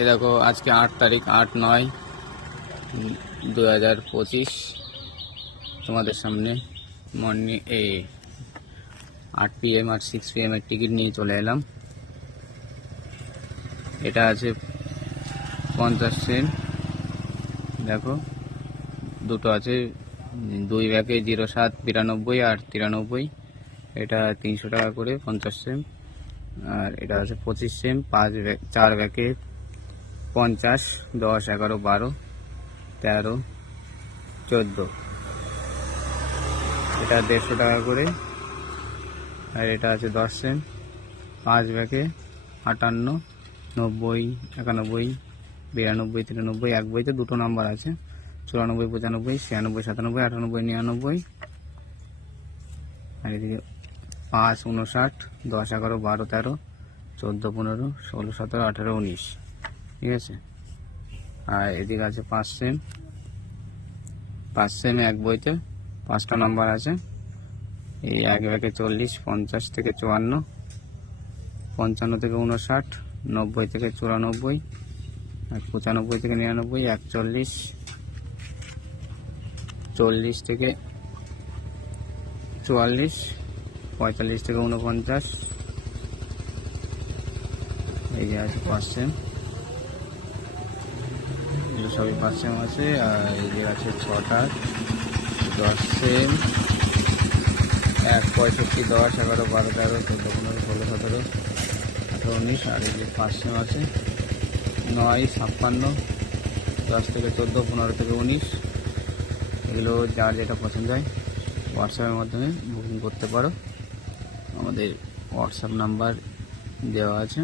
এ দেখো আজকে 8 তারিখ 8/9/2025 তোমাদের সামনে মর্নিং 8 PM আর 6 PM এর টিকিট নিয়ে চলে এলাম। এটা আছে 50 সেন্ট। দেখো দুটো আছে, 2 ব্যাগে 07, 92 আর 93। এটা 300 টাকা করে 50 সেন্ট। আর এটা আছে 25 সেন্ট, 4 ব্যাগে 50, 10, 11, 12, 13, 14। এটা 150 টাকা করে। আর এটা আছে 10 সেন্ট, 5 ব্যাগে 58, 90, 91, 92, 93। এক বইতে দুটো নাম্বার আছে, 94, 95, 96, 97, 98, 99। আর এদিকে 5, 59, 10, 11, 12, 13, 14, 15, 16, 17, 18, 19। ঠিক আছে। আর এদিকে আছে 5 সেন্ট। 5 সেন্ট এক বইতে 5টা নাম্বার আছে। এই এক ব্যাগে 40, 50 থেকে 54, 55 থেকে 59, 90 থেকে 94, 95 থেকে 99, 41, 40 থেকে 44, 45 থেকে 49। এই যে আছে 5 সেন্ট, এগুলো সবই 5 সেন্ট আছে। আর এই যে আছে 6টা 10 সেন্ট, 1, 65, 10, 11, 12, 13, 14, 15, 16, 17, 18, 19। আর এই যে 5 সেন্ট আছে 9, 56, 10 থেকে 14, 15 থেকে 19। এগুলো যার যেটা পছন্দ হয় হোয়াটসঅ্যাপের মাধ্যমে বুকিং করতে পারো। আমাদের হোয়াটসঅ্যাপ নাম্বার দেওয়া আছে।